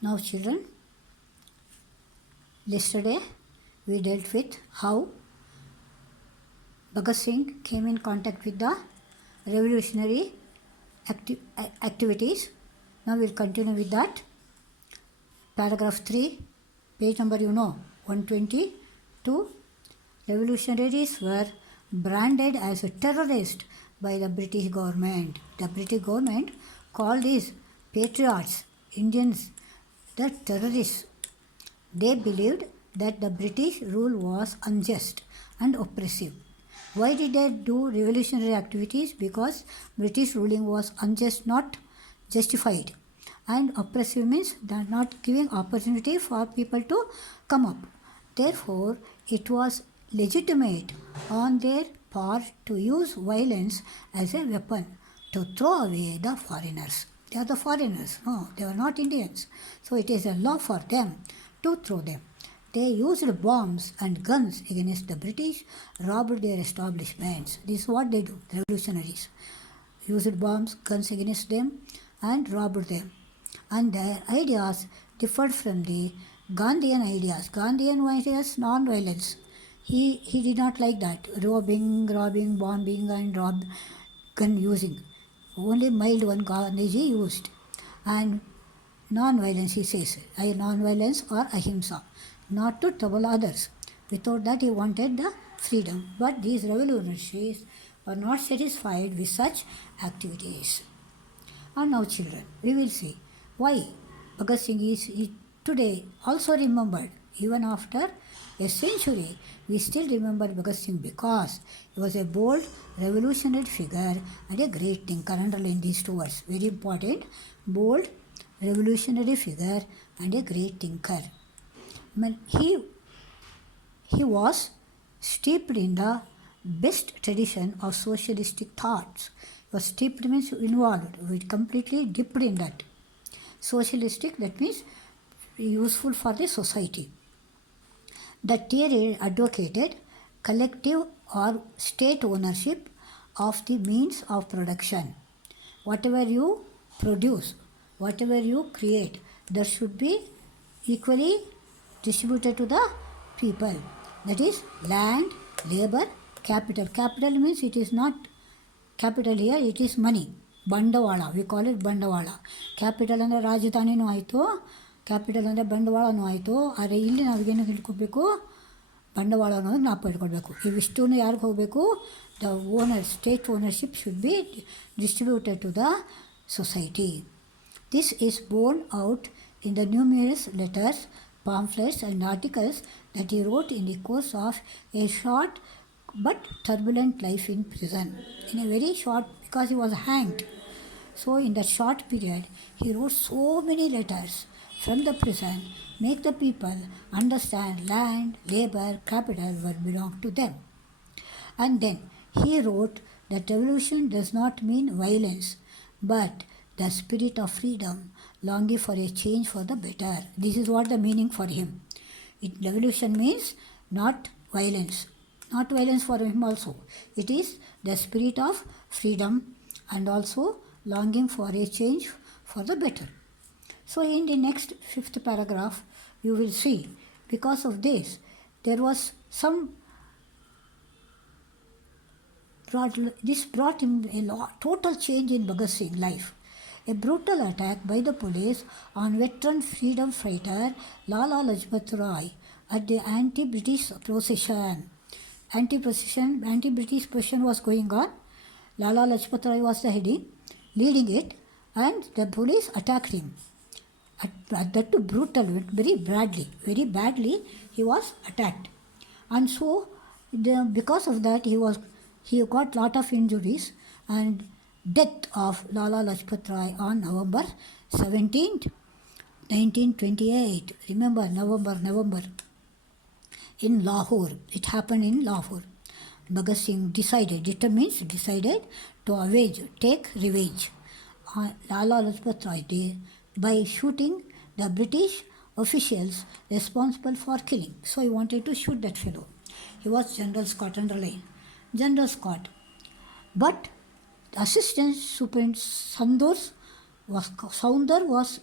Now children, yesterday we dealt with how Bhagat Singh came in contact with the revolutionary activities. Now we'll continue with that. Paragraph 3, page number 122. Revolutionaries were branded as a terrorist by the British government. The British government called these patriots, Indians, the terrorists. They believed that the British rule was unjust and oppressive. Why did they do revolutionary activities? Because British ruling was unjust, not justified. And oppressive means not giving opportunity for people to come up. Therefore, it was legitimate on their part to use violence as a weapon to throw away the foreigners. They are the foreigners. No, they were not Indians. So it is a law for them to throw them. They used bombs and guns against the British, robbed their establishments. This is what they do, revolutionaries. Used bombs, guns against them and robbed them. And their ideas differed from the Gandhian ideas. Gandhian ideas, non-violence. He did not like that. Robbing, bombing and gun using. Only mild one Gandhiji used. And non-violence, he says, non-violence or ahimsa, not to trouble others. Without that, he wanted the freedom. But these revolutionaries were not satisfied with such activities. And now, children, we will see why Bhagat Singh is today also remembered. Even after a century, we still remember Bhagat Singh because he was a bold, revolutionary figure and a great thinker. Underline these two words. Very important. Bold, revolutionary figure and a great thinker. I mean, he was steeped in the best tradition of socialistic thoughts. Was steeped means involved, completely dipped in that. Socialistic, that means useful for the society. The theory advocated collective or state ownership of the means of production. Whatever you produce, whatever you create, that should be equally distributed to the people. That is land, labor, capital. Capital means it is not capital here, it is money. Bandawala, we call it Bandawala. Capital ಅಂದರೆ ರಾಜಧಾನಿನೂ ಆಯಿತು, capital ಅಂದರೆ ಬಂಡವಾಳನೂ ಆಯಿತು. ಆದರೆ ಇಲ್ಲಿ ನಾವೇನು ತಿಳ್ಕೊಬೇಕು, ಬಂಡವಾಳ ಅನ್ನೋದು ನಾವು ಇಟ್ಕೊಳ್ಬೇಕು. ಇವಿಷ್ಟೂ ಯಾರಿಗೆ ಹೋಗಬೇಕು? The owner, state ownership should be distributed to the society. This is borne out in the numerous letters, pamphlets and articles that he wrote in the course of a short but turbulent life in prison. In a very short, because he was hanged. So in that short period, he wrote so many letters from the prison, make the people understand land, labor, capital will belong to them. And then he wrote that revolution does not mean violence, but the spirit of freedom, longing for a change for the better. This is what the meaning for him. Revolution means not violence. Not violence for him also. It is the spirit of freedom and also longing for a change for the better. So in the next 5th paragraph, you will see, because of this, there was some this brought him a total change in Bhagat Singh's life. A brutal attack by the police on veteran freedom fighter Lala Lajpat Rai at the anti-British procession. Anti-British procession was going on. Lala Lajpat Rai was the leading it, and the police attacked him. At that too brutal, very badly he was attacked. And so, because of that, he got lot of injuries, and death of Lala Lajpat Rai on November 17th, 1928. Remember, November. In Lahore. It happened in Lahore. Bhagat Singh decided to take revenge on Lala Lajpat Rai Day by shooting the British officials responsible for killing. So he wanted to shoot that fellow. He was General Scott, underline. General Scott. But Assistant Superintendent Saunders was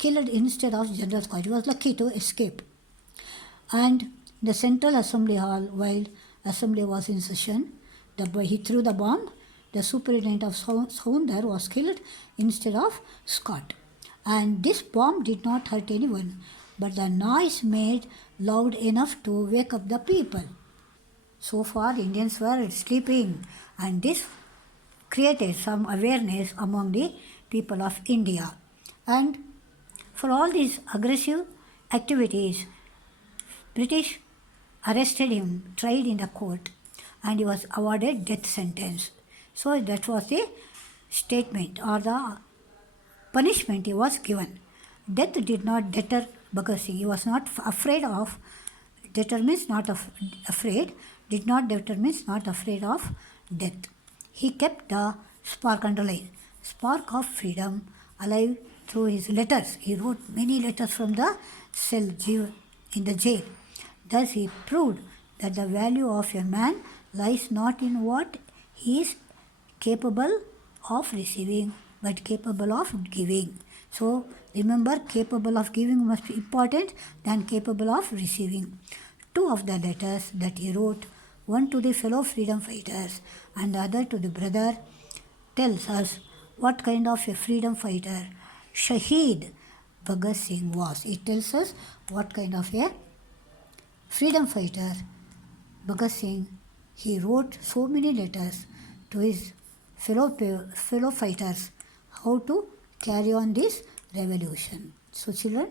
killed instead of General Scott. He was lucky to escape. And the Central Assembly Hall, while assembly was in session, he threw the bomb. The superintendent of Sounder was killed instead of Scott. And this bomb did not hurt anyone, but the noise made loud enough to wake up the people. So far, Indians were sleeping, and this created some awareness among the people of India. And for all these aggressive activities, British arrested him, tried in the court, and he was awarded death sentence. So that was the statement or the punishment he was given. Death did not deter Bhagat Singh. He was not afraid of, determines not afraid, did not determines not afraid of death. He kept the spark, underline, spark of freedom alive through his letters. He wrote many letters from the cell in the jail. Thus he proved that the value of a man lies not in what he is capable of receiving, but capable of giving. So remember, capable of giving must be important than capable of receiving. Two of the letters that he wrote, one to the fellow freedom fighters and the other to the brother, tells us what kind of a freedom fighter Shaheed Bhagat Singh was. It tells us what kind of a freedom fighter Bhagat Singh. He wrote so many letters to his fellow fighters how to carry on this revolution. So children,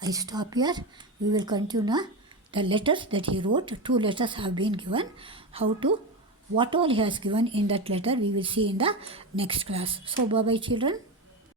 I stop here. We will continue the letters that he wrote. Two letters have been given. What all he has given in that letter we will see in the next class. So bye bye children.